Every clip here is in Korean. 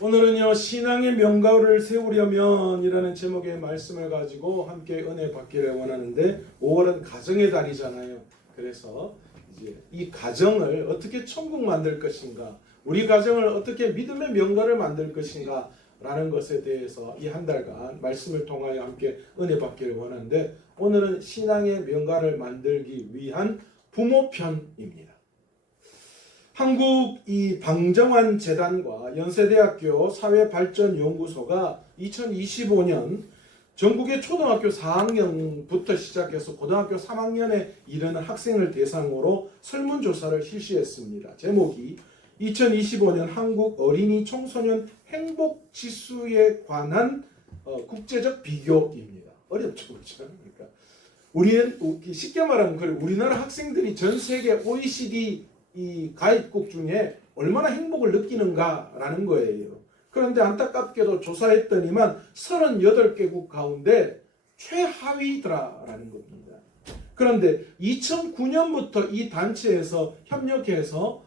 오늘은요, 신앙의 명가를 세우려면 이라는 제목의 말씀을 가지고 함께 은혜 받기를 원하는데, 5월은 가정의 달이잖아요. 그래서 이제 이 가정을 어떻게 천국 만들 것인가, 우리 가정을 어떻게 믿음의 명가를 만들 것인가 라는 것에 대해서 이 한 달간 말씀을 통하여 함께 은혜 받기를 원하는데, 오늘은 신앙의 명가를 만들기 위한 부모편입니다. 한국 이 방정환 재단과 연세대학교 사회발전연구소가 2025년 전국의 초등학교 4학년부터 시작해서 고등학교 3학년에 이르는 학생을 대상으로 설문조사를 실시했습니다. 제목이 2025년 한국 어린이 청소년 행복지수에 관한 국제적 비교입니다. 어렵죠, 그렇죠? 그러니까 우리는 쉽게 말하면 우리나라 학생들이 전 세계 OECD 이 가입국 중에 얼마나 행복을 느끼는가라는 거예요. 그런데 안타깝게도 조사했더니만 38개국 가운데 최하위더라라는 겁니다. 그런데 2009년부터 이 단체에서 협력해서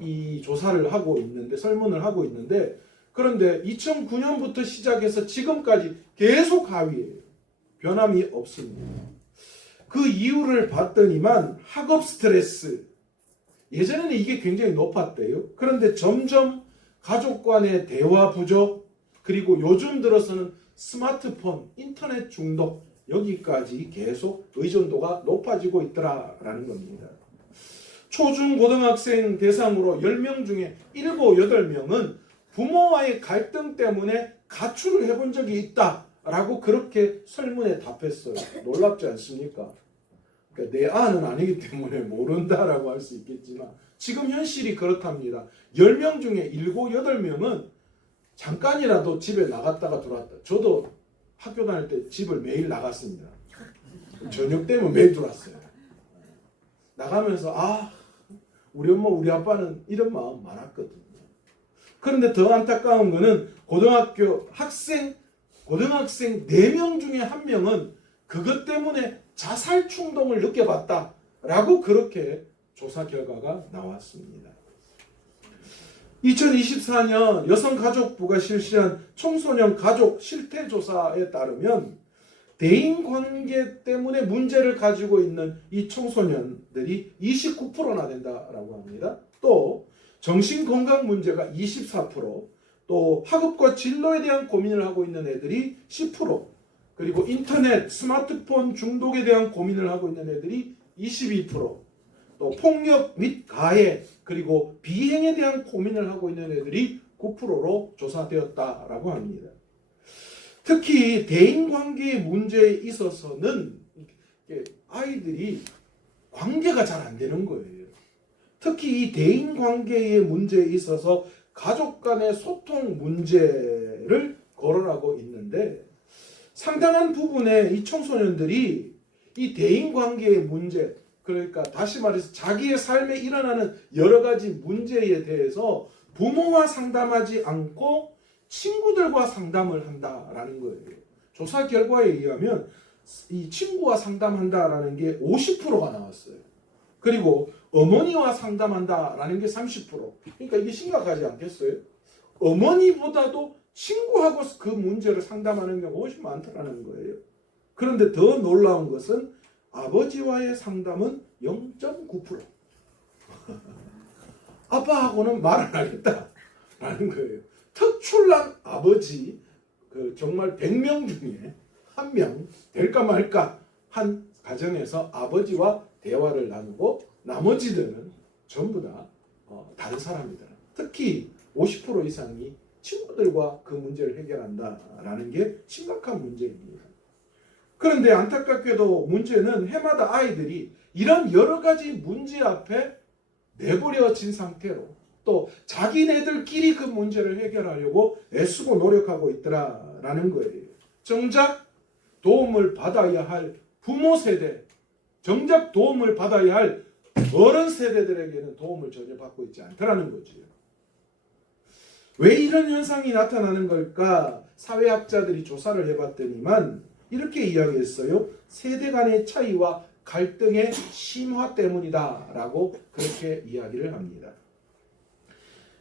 이 조사를 하고 있는데, 설문을 하고 있는데, 그런데 2009년부터 시작해서 지금까지 계속 하위예요. 변함이 없습니다. 그 이유를 봤더니만 학업 스트레스, 예전에는 이게 굉장히 높았대요. 그런데 점점 가족 간의 대화 부족, 그리고 요즘 들어서는 스마트폰, 인터넷 중독, 여기까지 계속 의존도가 높아지고 있더라라는 겁니다. 초중 고등학생 대상으로 10명 중에 7, 8명은 부모와의 갈등 때문에 가출을 해본 적이 있다라고 그렇게 설문에 답했어요. 놀랍지 않습니까? 그러니까 내 아는 아니기 때문에 모른다라고 할 수 있겠지만 지금 현실이 그렇답니다. 10명 중에 7, 8명은 잠깐이라도 집에 나갔다가 들어왔다. 저도 학교 다닐 때 집을 매일 나갔습니다. 저녁 되면 매일 들어왔어요. 나가면서 우리 엄마 우리 아빠는 이런 마음 많았거든요. 그런데 더 안타까운 거는 고등학생 4명 중에 1명은 그것 때문에 자살 충동을 느껴봤다라고 그렇게 조사 결과가 나왔습니다. 2024년 여성가족부가 실시한 청소년 가족 실태조사에 따르면 대인관계 때문에 문제를 가지고 있는 이 청소년들이 29%나 된다라고 합니다. 또 정신건강 문제가 24%, 또 학업과 진로에 대한 고민을 하고 있는 애들이 10%, 그리고 인터넷, 스마트폰 중독에 대한 고민을 하고 있는 애들이 22%, 또 폭력 및 가해, 그리고 비행에 대한 고민을 하고 있는 애들이 9%로 조사되었다라고 합니다. 특히 대인관계의 문제에 있어서는 아이들이 관계가 잘 안 되는 거예요. 특히 이 대인관계의 문제에 있어서 가족 간의 소통 문제를 거론하고 있는데, 상당한 부분의 이 청소년들이 이 대인관계의 문제, 그러니까 다시 말해서 자기의 삶에 일어나는 여러 가지 문제에 대해서 부모와 상담하지 않고 친구들과 상담을 한다라는 거예요. 조사 결과에 의하면 이 친구와 상담한다라는 게 50%가 나왔어요. 그리고 어머니와 상담한다라는 게 30%. 그러니까 이게 심각하지 않겠어요? 어머니보다도 친구하고 그 문제를 상담하는 경우가 훨씬 많다는 거예요. 그런데 더 놀라운 것은 아버지와의 상담은 0.9%. 아빠하고는 말 안 하겠다라는 거예요. 특출난 아버지, 정말 100명 중에 1명 될까 말까 한 가정에서 아버지와 대화를 나누고 나머지들은 전부 다 다른 사람이다. 특히 50% 이상이 친구들과 그 문제를 해결한다라는 게 심각한 문제입니다. 그런데 안타깝게도 문제는 해마다 아이들이 이런 여러 가지 문제 앞에 내버려진 상태로 또 자기네들끼리 그 문제를 해결하려고 애쓰고 노력하고 있더라라는 거예요. 정작 도움을 받아야 할 부모 세대, 정작 도움을 받아야 할 어른 세대들에게는 도움을 전혀 받고 있지 않더라는 거죠. 왜 이런 현상이 나타나는 걸까? 사회학자들이 조사를 해봤더니만 이렇게 이야기했어요. 세대 간의 차이와 갈등의 심화 때문이다 라고 그렇게 이야기를 합니다.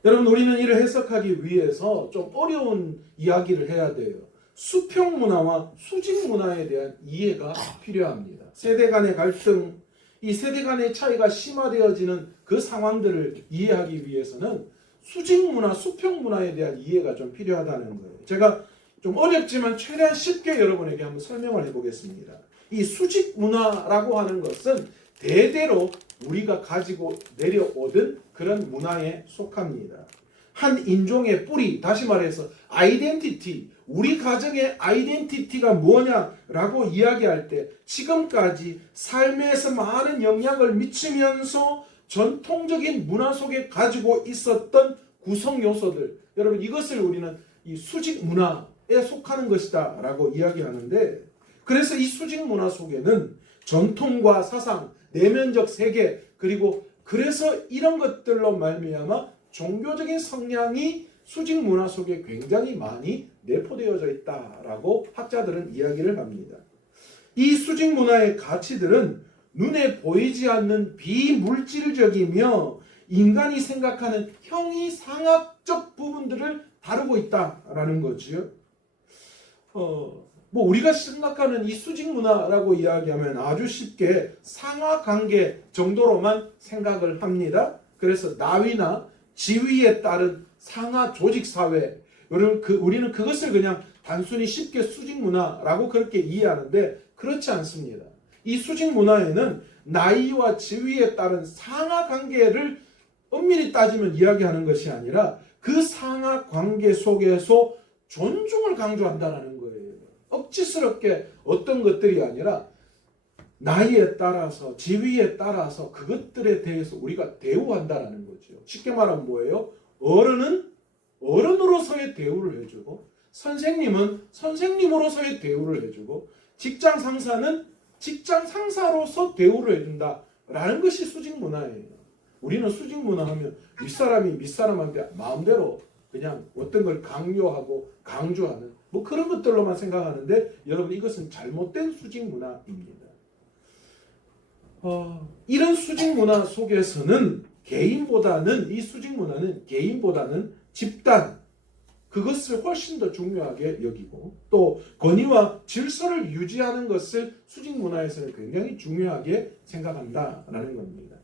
여러분 우리는 이를 해석하기 위해서 좀 어려운 이야기를 해야 돼요. 수평 문화와 수직 문화에 대한 이해가 필요합니다. 세대 간의 갈등, 이 세대 간의 차이가 심화되어지는 그 상황들을 이해하기 위해서는 수직 문화, 수평 문화에 대한 이해가 좀 필요하다는 거예요. 제가 좀 어렵지만 최대한 쉽게 여러분에게 한번 설명을 해보겠습니다. 이 수직 문화라고 하는 것은 대대로 우리가 가지고 내려오던 그런 문화에 속합니다. 한 인종의 뿌리, 다시 말해서 아이덴티티, 우리 가정의 아이덴티티가 뭐냐라고 이야기할 때 지금까지 삶에서 많은 영향을 미치면서 전통적인 문화 속에 가지고 있었던 구성 요소들, 여러분 이것을 우리는 이 수직 문화에 속하는 것이다 라고 이야기하는데, 그래서 이 수직 문화 속에는 전통과 사상, 내면적 세계, 그리고 그래서 이런 것들로 말미암아 종교적인 성향이 수직 문화 속에 굉장히 많이 내포되어져 있다라고 학자들은 이야기를 합니다. 이 수직 문화의 가치들은 눈에 보이지 않는 비물질적이며 인간이 생각하는 형이상학적 부분들을 다루고 있다라는 거지요. 뭐 우리가 생각하는 이 수직 문화라고 이야기하면 아주 쉽게 상하관계 정도로만 생각을 합니다. 그래서 나위나 지위에 따른 상하 조직 사회, 우리는 그것을 그냥 단순히 쉽게 수직 문화라고 그렇게 이해하는데 그렇지 않습니다. 이 수직 문화에는 나이와 지위에 따른 상하 관계를 엄밀히 따지면 이야기하는 것이 아니라 그 상하 관계 속에서 존중을 강조한다는 거예요. 억지스럽게 어떤 것들이 아니라 나이에 따라서 지위에 따라서 그것들에 대해서 우리가 대우한다는 거죠. 쉽게 말하면 뭐예요? 어른은 어른으로서의 대우를 해주고, 선생님은 선생님으로서의 대우를 해주고, 직장 상사는 직장 상사로서 대우를 해준다라는 것이 수직 문화예요. 우리는 수직 문화 하면 윗사람이 밑사람한테 마음대로 그냥 어떤 걸 강요하고 강조하는 뭐 그런 것들로만 생각하는데, 여러분 이것은 잘못된 수직 문화입니다. 이런 수직 문화 속에서는 이 수직 문화는 개인보다는 집단, 그것을 훨씬 더 중요하게 여기고, 또 권위와 질서를 유지하는 것을 수직 문화에서는 굉장히 중요하게 생각한다라는 겁니다.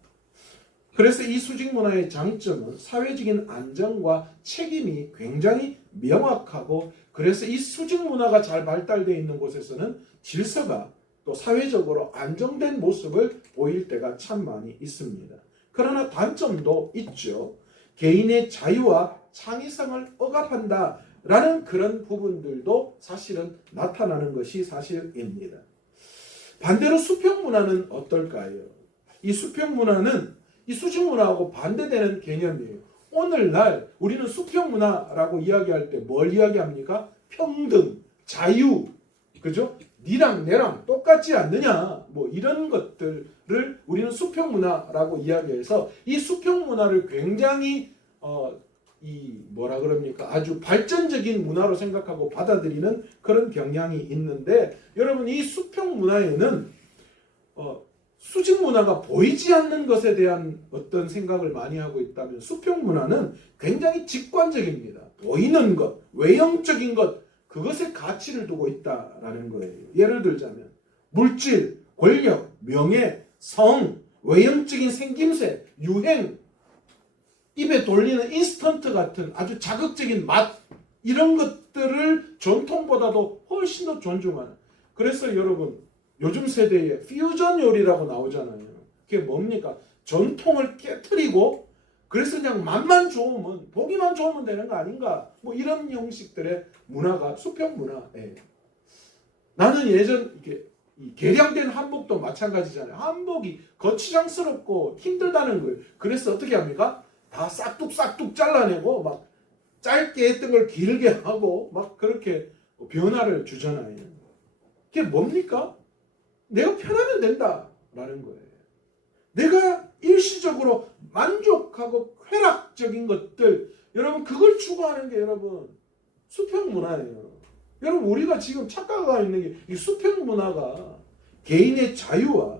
그래서 이 수직 문화의 장점은 사회적인 안정과 책임이 굉장히 명확하고, 그래서 이 수직 문화가 잘 발달되어 있는 곳에서는 질서가 또 사회적으로 안정된 모습을 보일 때가 참 많이 있습니다. 그러나 단점도 있죠. 개인의 자유와 창의성을 억압한다라는 그런 부분들도 사실은 나타나는 것이 사실입니다. 반대로 수평 문화는 어떨까요? 이 수평 문화는 이 수직 문화하고 반대되는 개념이에요. 오늘날 우리는 수평 문화라고 이야기할 때 뭘 이야기합니까? 평등, 자유, 그죠? 니랑 내랑 똑같지 않느냐, 뭐 이런 것들을 우리는 수평 문화라고 이야기해서, 이 수평 문화를 굉장히 아주 발전적인 문화로 생각하고 받아들이는 그런 경향이 있는데, 여러분 이 수평 문화에는 수직 문화가 보이지 않는 것에 대한 어떤 생각을 많이 하고 있다면, 수평 문화는 굉장히 직관적입니다. 보이는 것, 외형적인 것, 그것에 가치를 두고 있다라는 거예요. 예를 들자면 물질, 권력, 명예, 성, 외형적인 생김새, 유행, 입에 돌리는 인스턴트 같은 아주 자극적인 맛, 이런 것들을 전통보다도 훨씬 더 존중하는, 그래서 여러분 요즘 세대에 퓨전 요리라고 나오잖아요. 그게 뭡니까? 전통을 깨트리고 그래서 그냥 맛만 좋으면, 보기만 좋으면 되는 거 아닌가, 뭐 이런 형식들의 문화가 수평 문화예요. 나는 예전 이 개량된 한복도 마찬가지잖아요. 한복이 거추장스럽고 힘들다는 거예요. 그래서 어떻게 합니까? 다 싹둑싹둑 잘라내고 막 짧게 했던 걸 길게 하고 막 그렇게 변화를 주잖아요. 그게 뭡니까? 내가 편하면 된다라는 거예요. 내가 일시적으로 만족하고 쾌락적인 것들, 여러분 그걸 추구하는 게 여러분 수평 문화예요. 여러분 우리가 지금 착각하고 있는 게, 이 수평 문화가 개인의 자유와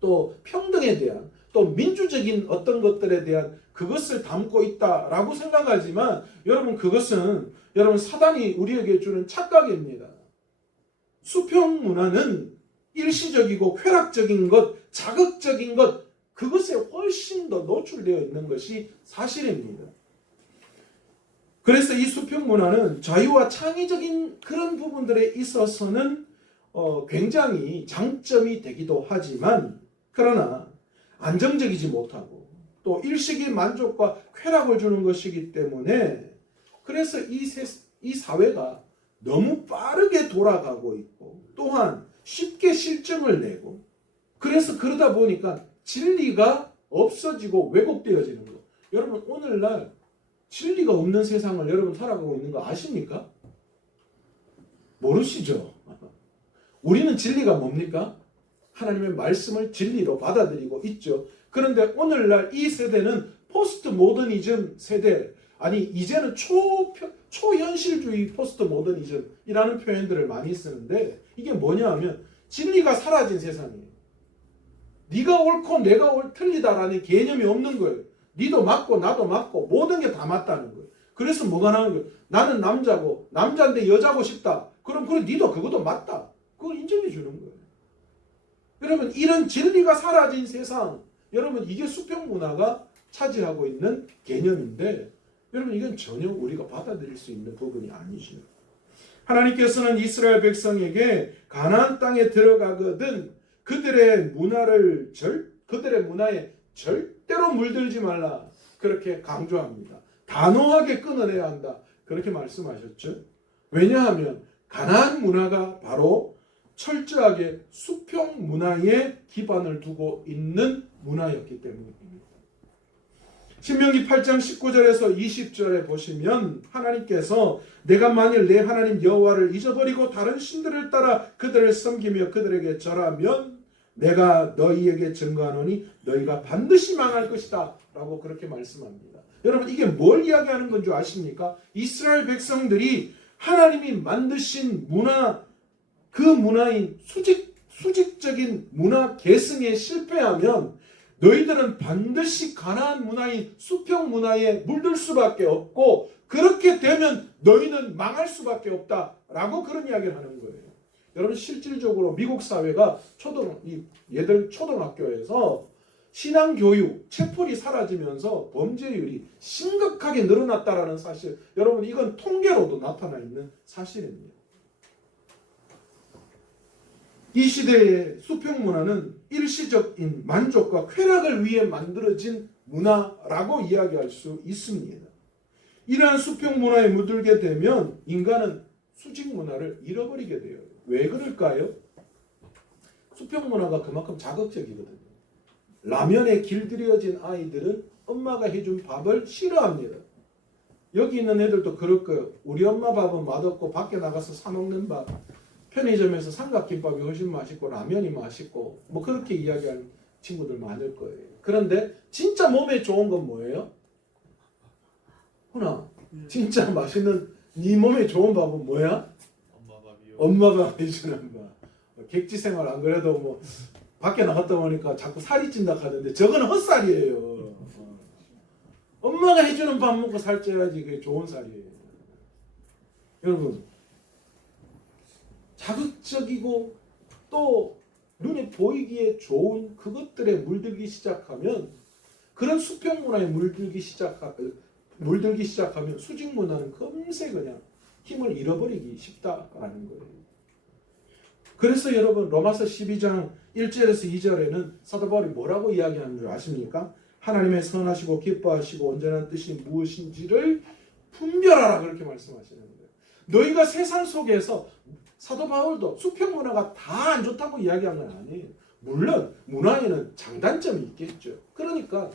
또 평등에 대한, 또 민주적인 어떤 것들에 대한 그것을 담고 있다라고 생각하지만 여러분 그것은 여러분 사단이 우리에게 주는 착각입니다. 수평 문화는 일시적이고 쾌락적인 것, 자극적인 것 그것에 훨씬 더 노출되어 있는 것이 사실입니다. 그래서 이 수평 문화는 자유와 창의적인 그런 부분들에 있어서는 굉장히 장점이 되기도 하지만 그러나 안정적이지 못하고 또 일시의 만족과 쾌락을 주는 것이기 때문에 그래서 이 사회가 너무 빠르게 돌아가고 있고 또한 쉽게 실증을 내고 그래서 그러다 보니까 진리가 없어지고 왜곡되어지는 거. 여러분 오늘날 진리가 없는 세상을 여러분 살아가고 있는 거 아십니까? 모르시죠? 우리는 진리가 뭡니까? 하나님의 말씀을 진리로 받아들이고 있죠. 그런데 오늘날 이 세대는 포스트 모더니즘 세대, 아니 이제는 초현실주의 포스트 모더니즘이라는 표현들을 많이 쓰는데 이게 뭐냐 하면 진리가 사라진 세상이에요. 네가 옳고 내가 틀리다라는 개념이 없는 거예요. 니도 맞고 나도 맞고 모든 게 다 맞다는 거예요. 그래서 뭐가 나오는 거예요? 나는 남자고 남자인데 여자고 싶다. 그럼 그래 니도 그것도 맞다. 그걸 인정해 주는 거예요. 여러분 이런 진리가 사라진 세상, 여러분 이게 수평 문화가 차지하고 있는 개념인데 여러분 이건 전혀 우리가 받아들일 수 있는 부분이 아니죠. 하나님께서는 이스라엘 백성에게 가나안 땅에 들어가거든 그들의 문화에 절대로 물들지 말라 그렇게 강조합니다. 단호하게 끊어내야 한다 그렇게 말씀하셨죠. 왜냐하면 가나안 문화가 바로 철저하게 수평 문화에 기반을 두고 있는 문화였기 때문입니다. 신명기 8장 19절에서 20절에 보시면 하나님께서 내가 만일 내 하나님 여호와를 잊어버리고 다른 신들을 따라 그들을 섬기며 그들에게 절하면 내가 너희에게 증거하노니 너희가 반드시 망할 것이다 라고 그렇게 말씀합니다. 여러분 이게 뭘 이야기하는 건 줄 아십니까? 이스라엘 백성들이 하나님이 만드신 문화, 그 문화인 수직적인 문화 계승에 실패하면 너희들은 반드시 가나안 문화인 수평 문화에 물들 수밖에 없고 그렇게 되면 너희는 망할 수밖에 없다라고 그런 이야기를 하는 거예요. 여러분 실질적으로 미국 사회가 얘들 초등학교에서 신앙교육, 체벌이 사라지면서 범죄율이 심각하게 늘어났다라는 사실, 여러분 이건 통계로도 나타나 있는 사실입니다. 이 시대의 수평 문화는 일시적인 만족과 쾌락을 위해 만들어진 문화라고 이야기할 수 있습니다. 이러한 수평 문화에 물들게 되면 인간은 수직 문화를 잃어버리게 돼요. 왜 그럴까요? 수평 문화가 그만큼 자극적이거든요. 라면에 길들여진 아이들은 엄마가 해준 밥을 싫어합니다. 여기 있는 애들도 그럴 거예요. 우리 엄마 밥은 맛없고 밖에 나가서 사 먹는 밥, 편의점에서 삼각김밥이 훨씬 맛있고 라면이 맛있고 뭐 그렇게 이야기하는 친구들 많을 거예요. 그런데 진짜 몸에 좋은 건 뭐예요? 훈아, 진짜 맛있는 네 몸에 좋은 밥은 뭐야? 엄마가 해주는 밥. 객지생활 안 그래도 뭐 밖에 나갔다 보니까 자꾸 살이 찐다 하던데 저거는 헛살이에요. 엄마가 해주는 밥 먹고 살쪄야지 그게 좋은 살이에요. 여러분 자극적이고 또 눈에 보이기에 좋은 그것들에 물들기 시작하면 그런 수평 문화에 물들기 시작하면 수직 문화는 금세 그냥 힘을 잃어버리기 쉽다라는 거예요. 그래서 여러분 로마서 12장 1절에서 2절에는 사도 바울이 뭐라고 이야기하는 줄 아십니까? 하나님의 선하시고 기뻐하시고 온전한 뜻이 무엇인지를 분별하라 그렇게 말씀하시는 거예요. 너희가 세상 속에서 사도 바울도 수평 문화가 다 안 좋다고 이야기한 건 아니에요. 물론 문화에는 장단점이 있겠죠. 그러니까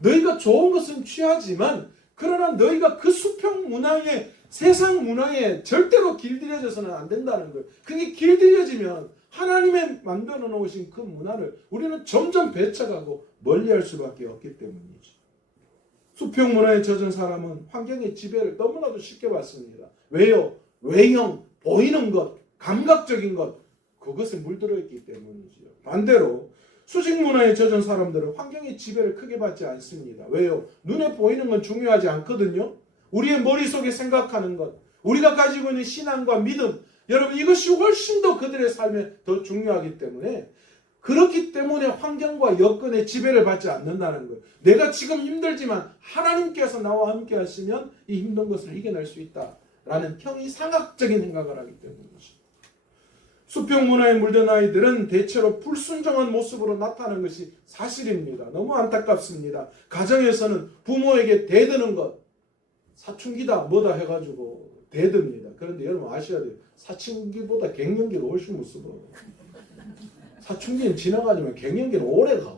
너희가 좋은 것은 취하지만 그러나 너희가 그 수평 문화에 세상 문화에 절대로 길들여져서는 안 된다는 거예요. 그게 길들여지면 하나님의 만들어 놓으신 그 문화를 우리는 점점 배척하고 멀리할 수밖에 없기 때문이죠. 수평 문화에 젖은 사람은 환경의 지배를 너무나도 쉽게 받습니다. 왜요? 외형, 보이는 것, 감각적인 것, 그것에 물들어 있기 때문이죠. 반대로 수직 문화에 젖은 사람들은 환경의 지배를 크게 받지 않습니다. 왜요? 눈에 보이는 건 중요하지 않거든요. 우리의 머릿속에 생각하는 것, 우리가 가지고 있는 신앙과 믿음, 여러분 이것이 훨씬 더 그들의 삶에 더 중요하기 때문에, 그렇기 때문에 환경과 여건의 지배를 받지 않는다는 거예요. 내가 지금 힘들지만 하나님께서 나와 함께 하시면 이 힘든 것을 이겨낼 수 있다라는 형이상학적인 생각을 하기 때문이죠. 수평 문화에 물든 아이들은 대체로 불순종한 모습으로 나타나는 것이 사실입니다. 너무 안타깝습니다. 가정에서는 부모에게 대드는 것, 사춘기다 뭐다 해가지고 대듭니다. 그런데 여러분 아셔야 돼요. 사춘기보다 갱년기가 훨씬 무서워. 사춘기는 지나가지만 갱년기는 오래가.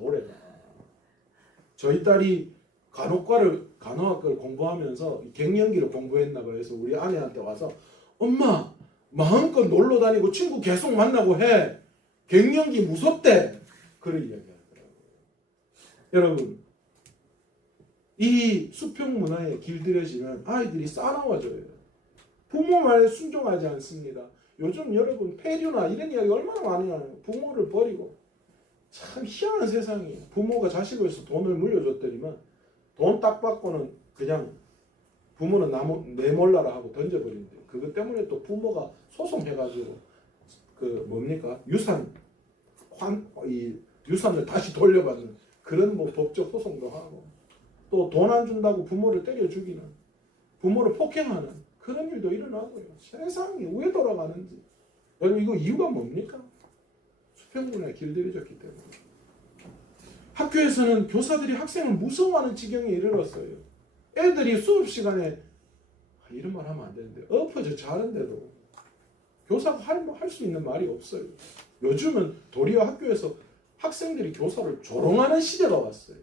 저희 딸이 간호학과를 공부하면서 갱년기를 공부했나 봐요. 그래서 우리 아내한테 와서 엄마 마음껏 놀러 다니고 친구 계속 만나고 해. 갱년기 무섭대. 그런 이야기 하더라고요. 여러분, 이 수평 문화에 길들여지면 아이들이 싸나워져요. 부모 말에 순종하지 않습니다. 요즘 여러분 폐류나 이런 이야기 얼마나 많이 나요. 부모를 버리고. 참 희한한 세상이에요. 부모가 자식을 위해서 돈을 물려줬더니만 돈 딱 받고는 그냥 부모는 내몰라라 하고 던져버린대요. 그것 때문에 또 부모가 소송해가지고 유산을 다시 돌려받는 그런 뭐 법적 소송도 하고, 또 돈 안 준다고 부모를 때려 죽이는, 부모를 폭행하는 그런 일도 일어나고요. 세상이 왜 돌아가는지. 여러분 이거 이유가 뭡니까? 수평문화에 길들여졌기 때문에. 학교에서는 교사들이 학생을 무서워하는 지경에 이르렀어요. 애들이 수업 시간에 이런 말 하면 안 되는데 엎어져 자는데도 교사가 할 수 있는 말이 없어요. 요즘은 도리어 학교에서 학생들이 교사를 조롱하는 시대가 왔어요.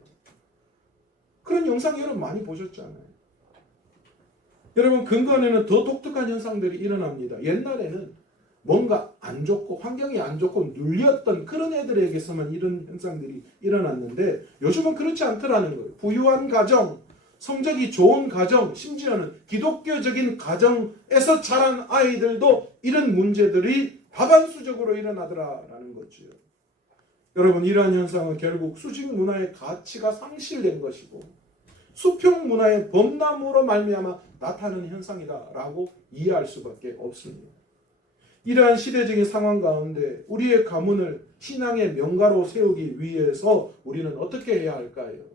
그런 영상 여러분 많이 보셨잖아요. 여러분 근간에는 더 독특한 현상들이 일어납니다. 옛날에는 뭔가 안 좋고 환경이 안 좋고 눌렸던 그런 애들에게서만 이런 현상들이 일어났는데 요즘은 그렇지 않더라는 거예요. 부유한 가정, 성적이 좋은 가정, 심지어는 기독교적인 가정에서 자란 아이들도 이런 문제들이 다반수적으로 일어나더라라는 거죠. 여러분 이러한 현상은 결국 수직 문화의 가치가 상실된 것이고 수평 문화의 범람으로 말미암아 나타나는 현상이다라고 이해할 수밖에 없습니다. 이러한 시대적인 상황 가운데 우리의 가문을 신앙의 명가로 세우기 위해서 우리는 어떻게 해야 할까요?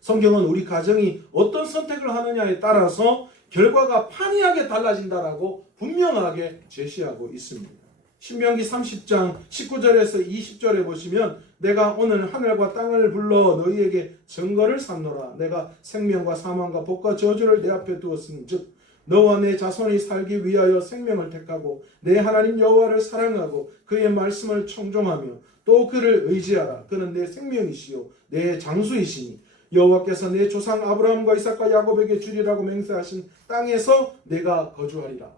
성경은 우리 가정이 어떤 선택을 하느냐에 따라서 결과가 판이하게 달라진다라고 분명하게 제시하고 있습니다. 신명기 30장 19절에서 20절에 보시면 내가 오늘 하늘과 땅을 불러 너희에게 증거를 삼노라. 내가 생명과 사망과 복과 저주를 내 앞에 두었은즉 너와 내 자손이 살기 위하여 생명을 택하고 내 하나님 여호와를 사랑하고 그의 말씀을 청종하며 또 그를 의지하라. 그는 내 생명이시요 내 장수이시니 여호와께서 내 조상 아브라함과 이삭과 야곱에게 주리라고 맹세하신 땅에서 내가 거주하리라.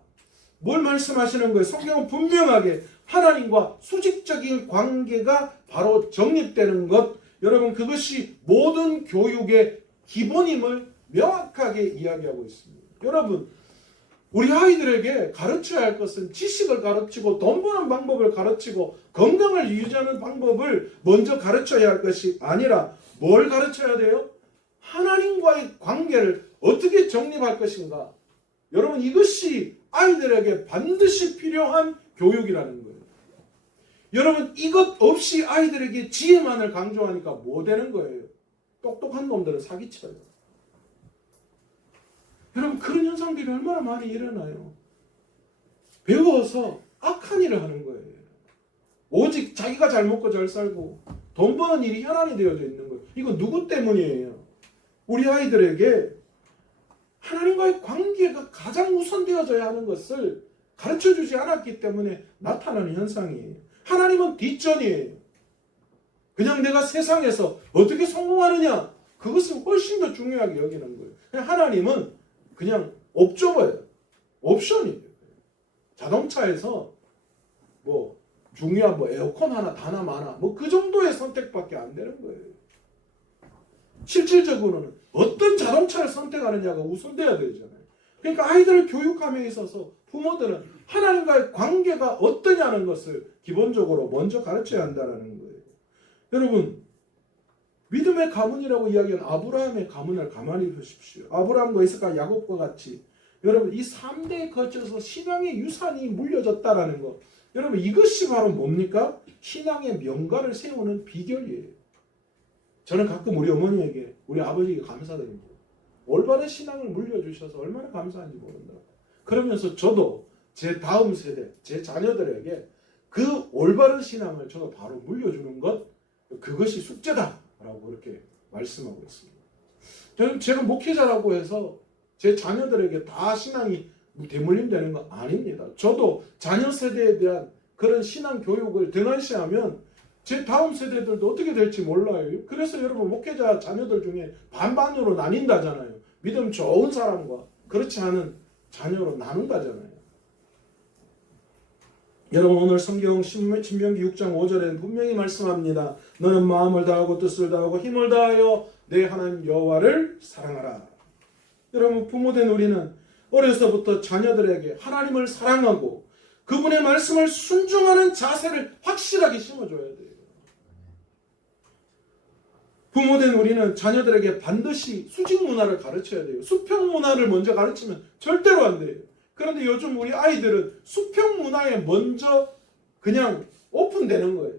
뭘 말씀하시는 거예요? 성경은 분명하게 하나님과 수직적인 관계가 바로 정립되는 것, 여러분 그것이 모든 교육의 기본임을 명확하게 이야기하고 있습니다. 여러분 우리 아이들에게 가르쳐야 할 것은 지식을 가르치고 돈 버는 방법을 가르치고 건강을 유지하는 방법을 먼저 가르쳐야 할 것이 아니라 뭘 가르쳐야 돼요? 하나님과의 관계를 어떻게 정립할 것인가. 여러분 이것이 아이들에게 반드시 필요한 교육이라는 거예요. 여러분 이것 없이 아이들에게 지혜만을 강조하니까 뭐 되는 거예요? 똑똑한 놈들은 사기쳐요. 여러분 그런 현상들이 얼마나 많이 일어나요. 배워서 악한 일을 하는 거예요. 오직 자기가 잘 먹고 잘 살고 돈 버는 일이 현안이 되어져 있는 거예요. 이거 누구 때문이에요? 우리 아이들에게 하나님과의 관계가 가장 우선되어져야 하는 것을 가르쳐주지 않았기 때문에 나타나는 현상이에요. 하나님은 뒷전이에요. 그냥 내가 세상에서 어떻게 성공하느냐, 그것은 훨씬 더 중요하게 여기는 거예요. 하나님은 그냥 옵저버예요. 옵션이에요. 자동차에서 뭐 중요한 에어컨 하나 다나 마나 그 정도의 선택밖에 안 되는 거예요. 실질적으로는 어떤 자동차를 선택하느냐가 우선돼야 되잖아요. 그러니까 아이들을 교육함에 있어서 부모들은 하나님과의 관계가 어떠냐는 것을 기본적으로 먼저 가르쳐야 한다는 거예요. 여러분, 믿음의 가문이라고 이야기하는 아브라함의 가문을 가만히 보십시오. 아브라함과 이삭과 야곱과 같이 여러분 이 3대에 거쳐서 신앙의 유산이 물려졌다라는 것. 여러분 이것이 바로 뭡니까? 신앙의 명가를 세우는 비결이에요. 저는 가끔 우리 어머니에게 우리 아버지에게 감사드립니다. 올바른 신앙을 물려주셔서 얼마나 감사한지 모른다. 그러면서 저도 제 다음 세대, 제 자녀들에게 그 올바른 신앙을 저도 바로 물려주는 것, 그것이 숙제다라고 그렇게 말씀하고 있습니다. 저는 제가 목회자라고 해서 제 자녀들에게 다 신앙이 대물림되는 건 아닙니다. 저도 자녀 세대에 대한 그런 신앙 교육을 등한시하면 제 다음 세대들도 어떻게 될지 몰라요. 그래서 여러분 목회자 자녀들 중에 반반으로 나뉜다잖아요. 믿음 좋은 사람과 그렇지 않은 자녀로 나눈다잖아요. 여러분 오늘 성경 신명기 6장 5절에는 분명히 말씀합니다. 너는 마음을 다하고 뜻을 다하고 힘을 다하여 내 하나님 여호와를 사랑하라. 여러분 부모된 우리는 어려서부터 자녀들에게 하나님을 사랑하고 그분의 말씀을 순종하는 자세를 확실하게 심어줘야 돼요. 부모된 우리는 자녀들에게 반드시 수직 문화를 가르쳐야 돼요. 수평 문화를 먼저 가르치면 절대로 안 돼요. 그런데 요즘 우리 아이들은 수평 문화에 먼저 그냥 오픈되는 거예요.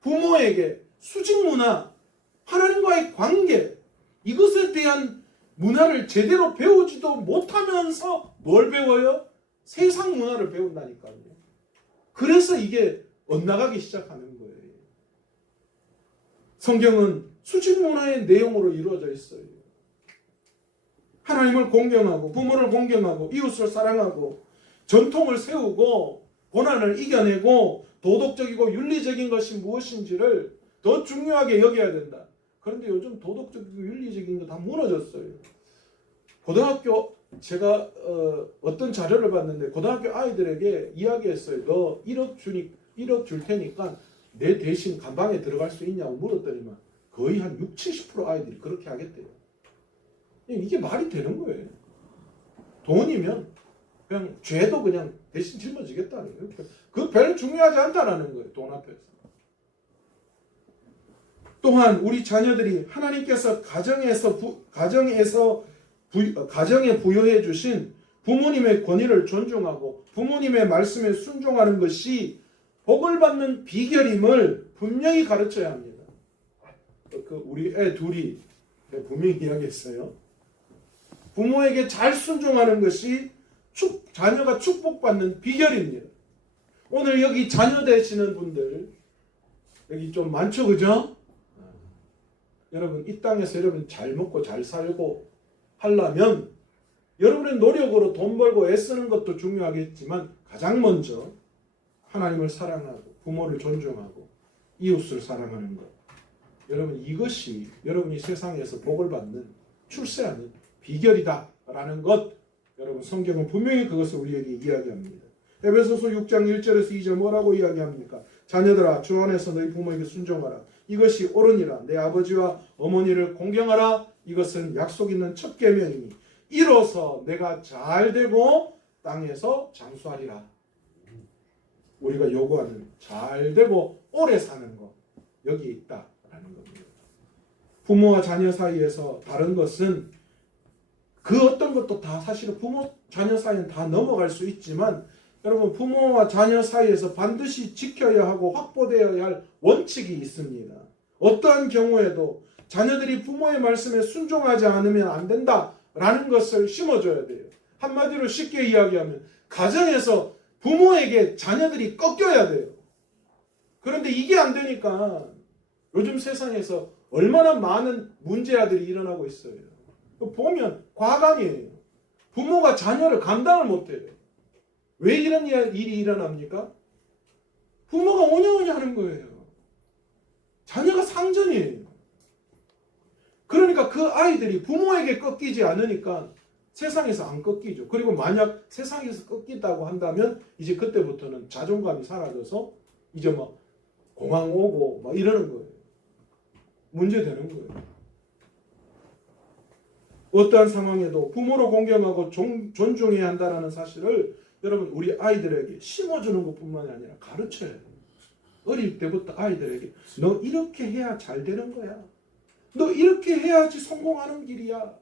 부모에게 수직 문화, 하나님과의 관계, 이것에 대한 문화를 제대로 배우지도 못하면서 뭘 배워요? 세상 문화를 배운다니까요. 그래서 이게 엇나가기 시작하는 거예요. 성경은 수직 문화의 내용으로 이루어져 있어요. 하나님을 공경하고 부모를 공경하고 이웃을 사랑하고 전통을 세우고 고난을 이겨내고 도덕적이고 윤리적인 것이 무엇인지를 더 중요하게 여겨야 된다. 그런데 요즘 도덕적이고 윤리적인 거 다 무너졌어요. 고등학교 제가 어떤 자료를 봤는데 고등학교 아이들에게 이야기했어요. 너 1억 줄 테니까 내 대신 감방에 들어갈 수 있냐고 물었더니만 거의 한 60-70% 아이들이 그렇게 하겠대요. 이게 말이 되는 거예요. 돈이면 그냥 죄도 그냥 대신 짊어지겠다는 거예요. 그 별로 중요하지 않다라는 거예요. 돈 앞에서. 또한 우리 자녀들이 하나님께서 가정에 부여해 주신 부모님의 권위를 존중하고 부모님의 말씀에 순종하는 것이 복을 받는 비결임을 분명히 가르쳐야 합니다. 우리 애 둘이 분명히 이야기했어요. 부모에게 잘 순종하는 것이 자녀가 축복받는 비결입니다. 오늘 여기 자녀 되시는 분들 여기 좀 많죠, 그죠? 여러분 이 땅에서 여러분 잘 먹고 잘 살고 하려면 여러분의 노력으로 돈 벌고 애쓰는 것도 중요하겠지만 가장 먼저 하나님을 사랑하고 부모를 존중하고 이웃을 사랑하는 것. 여러분 이것이 여러분이 세상에서 복을 받는 출세하는 비결이다라는 것. 여러분 성경은 분명히 그것을 우리에게 이야기합니다. 에베소서 6장 1절에서 2절 뭐라고 이야기합니까? 자녀들아 주 안에서 너희 부모에게 순종하라. 이것이 옳으니라. 내 아버지와 어머니를 공경하라. 이것은 약속 있는 첫 계명이니 이로써 내가 잘되고 땅에서 장수하리라. 우리가 요구하는 잘되고 오래 사는 것 여기 있다라는 겁니다. 부모와 자녀 사이에서 다른 것은 그 어떤 것도 다 사실은 부모 자녀 사이는 다 넘어갈 수 있지만 여러분 부모와 자녀 사이에서 반드시 지켜야 하고 확보되어야 할 원칙이 있습니다. 어떠한 경우에도 자녀들이 부모의 말씀에 순종하지 않으면 안 된다라는 것을 심어줘야 돼요. 한마디로 쉽게 이야기하면 가정에서 부모에게 자녀들이 꺾여야 돼요. 그런데 이게 안 되니까 요즘 세상에서 얼마나 많은 문제아들이 일어나고 있어요. 보면 과감이에요. 부모가 자녀를 감당을 못해요. 왜 이런 일이 일어납니까? 부모가 오냐오냐 하는 거예요. 자녀가 상전이에요. 그러니까 그 아이들이 부모에게 꺾이지 않으니까 세상에서 안 꺾이죠. 그리고 만약 세상에서 꺾인다고 한다면 이제 그때부터는 자존감이 사라져서 이제 막 공황 오고 막 이러는 거예요. 문제 되는 거예요. 어떠한 상황에도 부모를 공경하고 존중해야 한다는 사실을 여러분 우리 아이들에게 심어주는 것뿐만이 아니라 가르쳐야 해요. 어릴 때부터 아이들에게 너 이렇게 해야 잘 되는 거야. 너 이렇게 해야지 성공하는 길이야.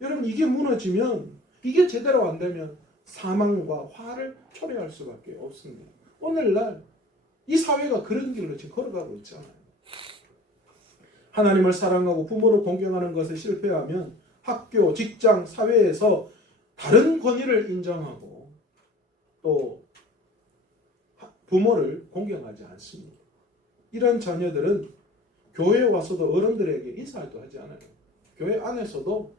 여러분 이게 무너지면 이게 제대로 안 되면 사망과 화를 초래할 수밖에 없습니다. 오늘날 이 사회가 그런 길로 지금 걸어가고 있잖아요. 하나님을 사랑하고 부모를 공경하는 것에 실패하면 학교, 직장, 사회에서 다른 권위를 인정하고 또 부모를 공경하지 않습니다. 이런 자녀들은 교회에 와서도 어른들에게 인사도 하지 않아요. 교회 안에서도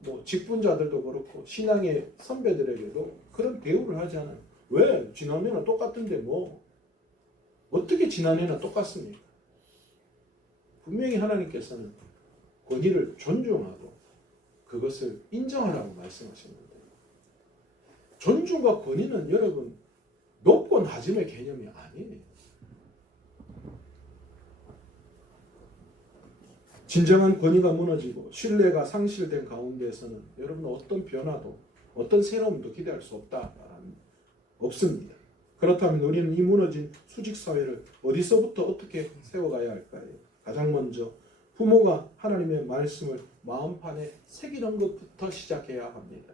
뭐 직분자들도 그렇고 신앙의 선배들에게도 그런 대우를 하지 않아요. 왜? 지난해나 똑같은데 뭐 어떻게 지난해나 똑같습니까? 분명히 하나님께서는 권위를 존중하고 그것을 인정하라고 말씀하셨는데 존중과 권위는 여러분 높고 낮음의 개념이 아니에요. 진정한 권위가 무너지고 신뢰가 상실된 가운데에서는 여러분 어떤 변화도 어떤 새로움도 기대할 수 없습니다. 그렇다면 우리는 이 무너진 수직사회를 어디서부터 어떻게 세워가야 할까요? 가장 먼저 부모가 하나님의 말씀을 마음판에 새기는 것부터 시작해야 합니다.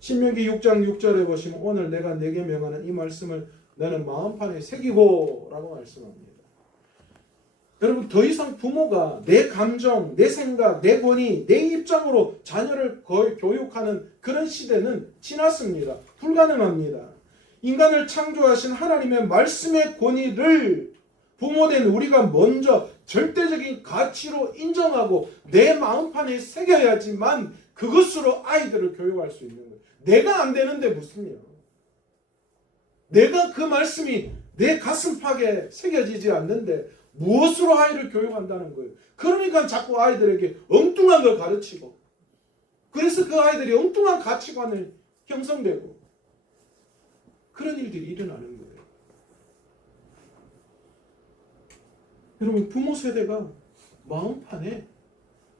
신명기 6장 6절에 보시면 오늘 내가 네게 명하는 이 말씀을 너는 마음판에 새기고 라고 말씀합니다. 여러분 더 이상 부모가 내 감정, 내 생각, 내 권위, 내 입장으로 자녀를 교육하는 그런 시대는 지났습니다. 불가능합니다. 인간을 창조하신 하나님의 말씀의 권위를 부모된 우리가 먼저 절대적인 가치로 인정하고 내 마음판에 새겨야지만 그것으로 아이들을 교육할 수 있는 거예요. 내가 안 되는데 무슨요? 내가 그 말씀이 내 가슴팍에 새겨지지 않는데 무엇으로 아이를 교육한다는 거예요. 그러니까 자꾸 아이들에게 엉뚱한 걸 가르치고 그래서 그 아이들이 엉뚱한 가치관을 형성되고 그런 일들이 일어나는 거예요. 여러분 부모 세대가 마음판에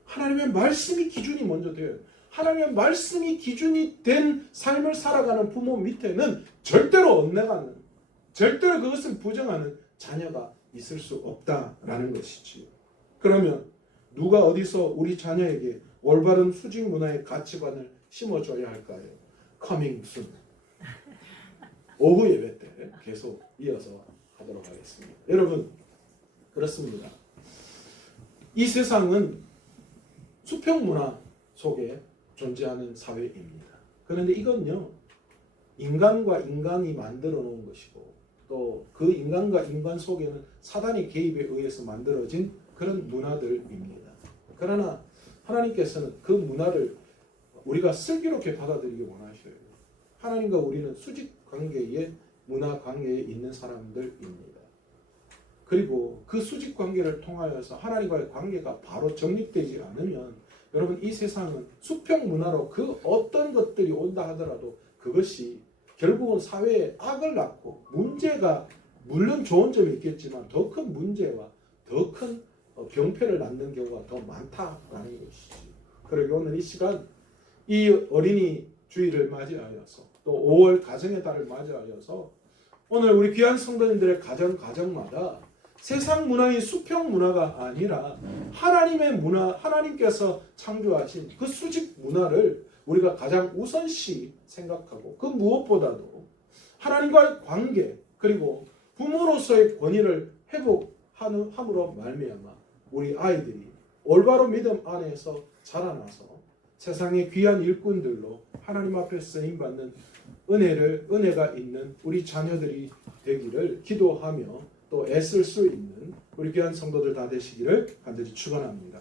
하나님의 말씀이 기준이 먼저 돼요. 하나님의 말씀이 기준이 된 삶을 살아가는 부모 밑에는 절대로 엇나가는 절대로 그것을 부정하는 자녀가 있을 수 없다라는 것이지요. 그러면 누가 어디서 우리 자녀에게 올바른 수직 문화의 가치관을 심어줘야 할까요? Coming soon. 오후 예배 때 계속 이어서 하도록 하겠습니다. 여러분 그렇습니다. 이 세상은 수평 문화 속에 존재하는 사회입니다. 그런데 이건요 인간과 인간이 만들어 놓은 것이고 또 그 인간과 인간 속에는 사단의 개입에 의해서 만들어진 그런 문화들입니다. 그러나 하나님께서는 그 문화를 우리가 슬기롭게 받아들이기 원하셔요. 하나님과 우리는 수직 관계의 문화 관계에 있는 사람들입니다. 그리고 그 수직 관계를 통하여서 하나님과의 관계가 바로 정립되지 않으면 여러분 이 세상은 수평 문화로 그 어떤 것들이 온다 하더라도 그것이 결국은 사회에 악을 낳고 문제가 물론 좋은 점이 있겠지만 더 큰 문제와 더 큰 병폐를 낳는 경우가 더 많다라는 것이지. 그러기 오늘 이 시간 이 어린이 주일을 맞이하여서 또 5월 가정의 달을 맞이하여서 오늘 우리 귀한 성도님들의 가정마다 세상 문화인 수평 문화가 아니라 하나님의 문화, 하나님께서 창조하신 그 수직 문화를 우리가 가장 우선시 생각하고 그 무엇보다도 하나님과의 관계 그리고 부모로서의 권위를 회복함으로 말미암아 우리 아이들이 올바른 믿음 안에서 자라나서 세상의 귀한 일꾼들로 하나님 앞에 쓰임받는 은혜가 있는 우리 자녀들이 되기를 기도하며 또 애쓸 수 있는 우리 귀한 성도들 다 되시기를 간절히 축원합니다.